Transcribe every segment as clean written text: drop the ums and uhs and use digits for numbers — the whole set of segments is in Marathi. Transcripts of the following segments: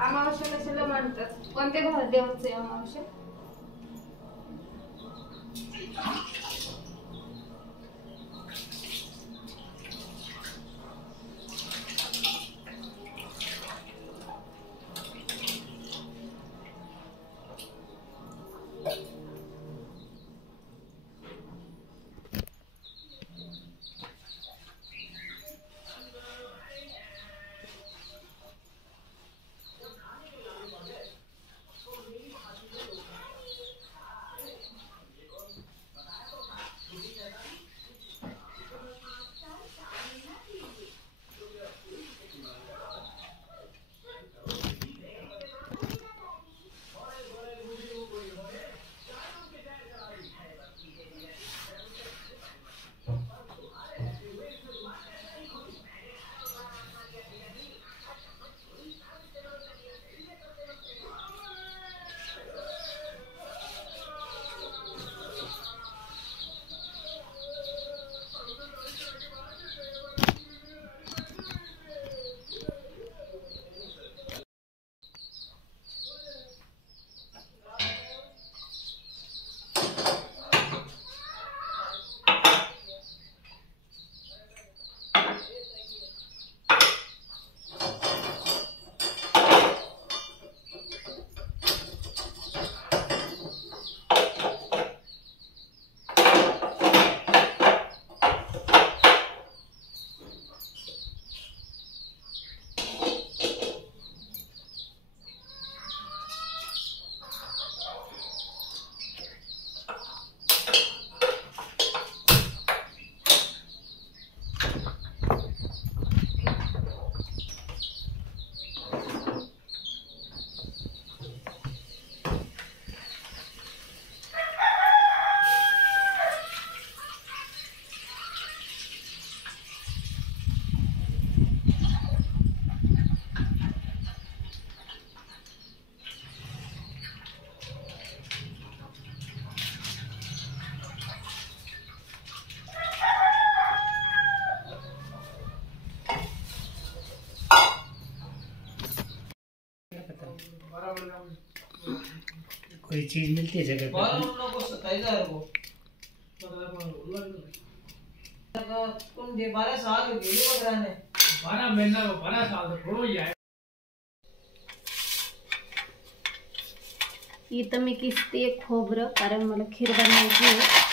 अमावस्या कशाला म्हणतात? कोणत्या घरात देवाचं आहे अमावस्या? कोई चीज मिलती है जगह पर तुम 12 साल हो गए बकराने 12 महीना 12 साल थोड़ा ही है। इथं मी किसते खोबरं कारण मला खीर बनवायची आहे।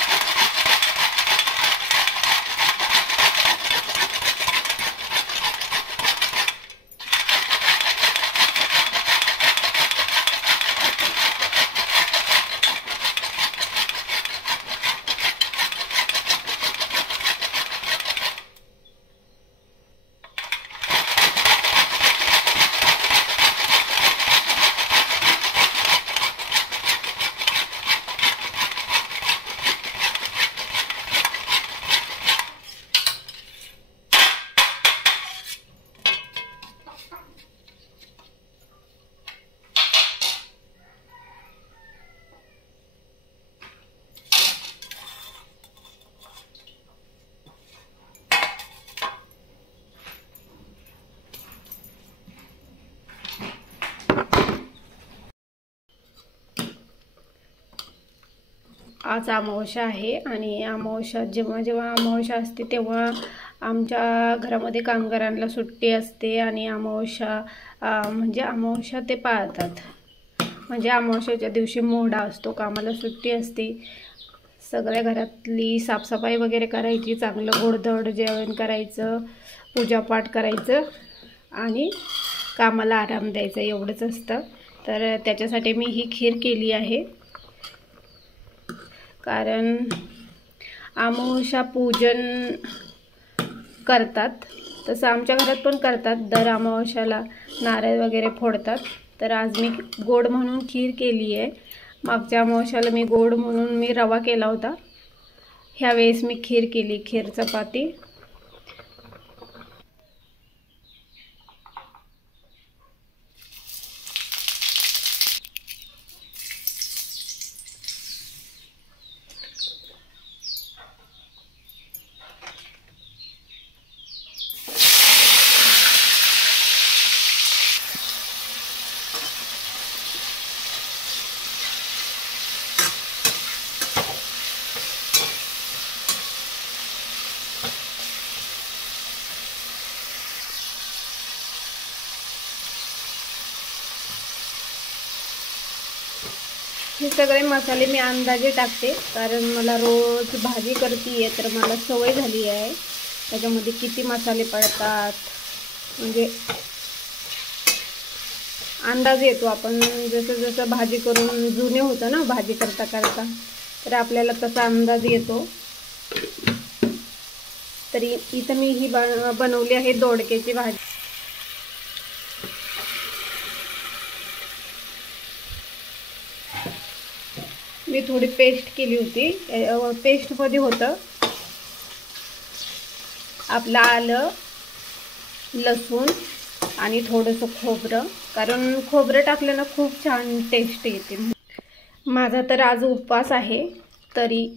आज अमावस्या आहे आणि अमावस्या जेव्हा अमावस्या असते तेव्हा आमच्या घरामध्ये कामगारांना सुट्टी असते आणि अमावस्या म्हणजे अमावस्या ते पाळतात। म्हणजे अमावस्याच्या दिवशी मोहडा असतो, कामाला सुट्टी असते। सगळ्या घरातली साफसफाई वगैरे करायची, चांगलं गोडधोड जेवण करायचं, पूजापाठ करायचं आणि कामाला आराम द्यायचा, एवढंच असतं। तर त्याच्यासाठी मी ही खीर केली आहे कारण अमावस्या पूजन करतात, तसं आमच्या घरात पण करतात। दर अमावस्याला नारळ वगैरे फोडतात। तर आज मी गोड म्हणून खीर केली आहे। मागच्या अमावस्याला मी गोड म्हणून मी रवा केला होता, ह्या वेळेस मी खीर केली, खीर चपाती। हे सगळे मसाले मी अंदाजे टाकते, कारण मला रोज भाजी करते तर मला सवय झाली आहे त्याच्यामध्ये किती मसाले पडतात, म्हणजे अंदाज येतो. आपण जसं जसं भाजी करून जुने होतं ना भाजी करता करता, तर आपल्याला तसा अंदाज येतो. तरी इथं मी ही बनवली आहे दोडक्याची भाजी. मी थोडी पेस्ट केली होती. पेस्टमध्ये होतं आपलं आलं, लसूण आणि थोडंसं खोबरं, कारण खोबरं टाकलं ना खूप छान टेस्ट येते. माझा तर आज उपवास आहे, तरी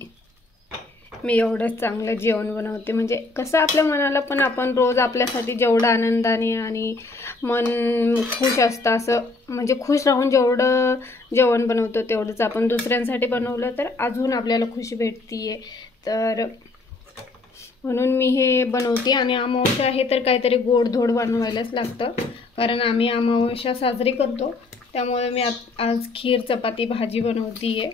मी एवढंच चांगलं जेवण बनवते. म्हणजे कसं आपल्या मनाला पण आपण रोज आपल्यासाठी जेवढं आनंदाने आणि मन खुश असतं, असं म्हणजे खुश राहून जेवढं जेवण बनवतो तेवढंच आपण दुसऱ्यांसाठी बनवलं तर अजून आपल्याला खुशी भेटते. तर म्हणून मी हे बनवते. आणि अमावस्या आहे तर काहीतरी गोडधोड बनवायलाच लागतं, कारण आम्ही अमावस्या साजरी करतो. त्यामुळे मी आज खीर चपाती भाजी बनवते आहे.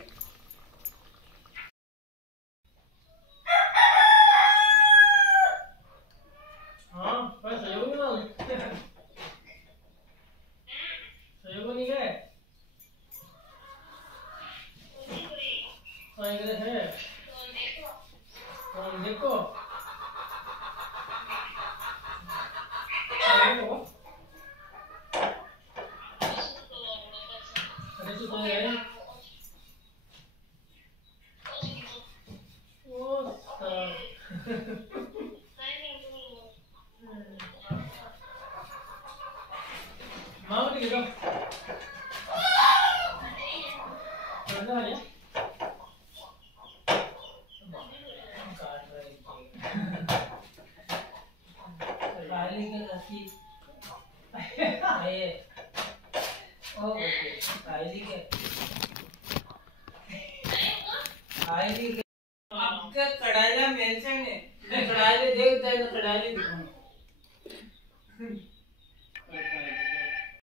कढ़ाईला मेल सांगे कढ़ाईले देख जाए कढ़ाईले दिखाऊं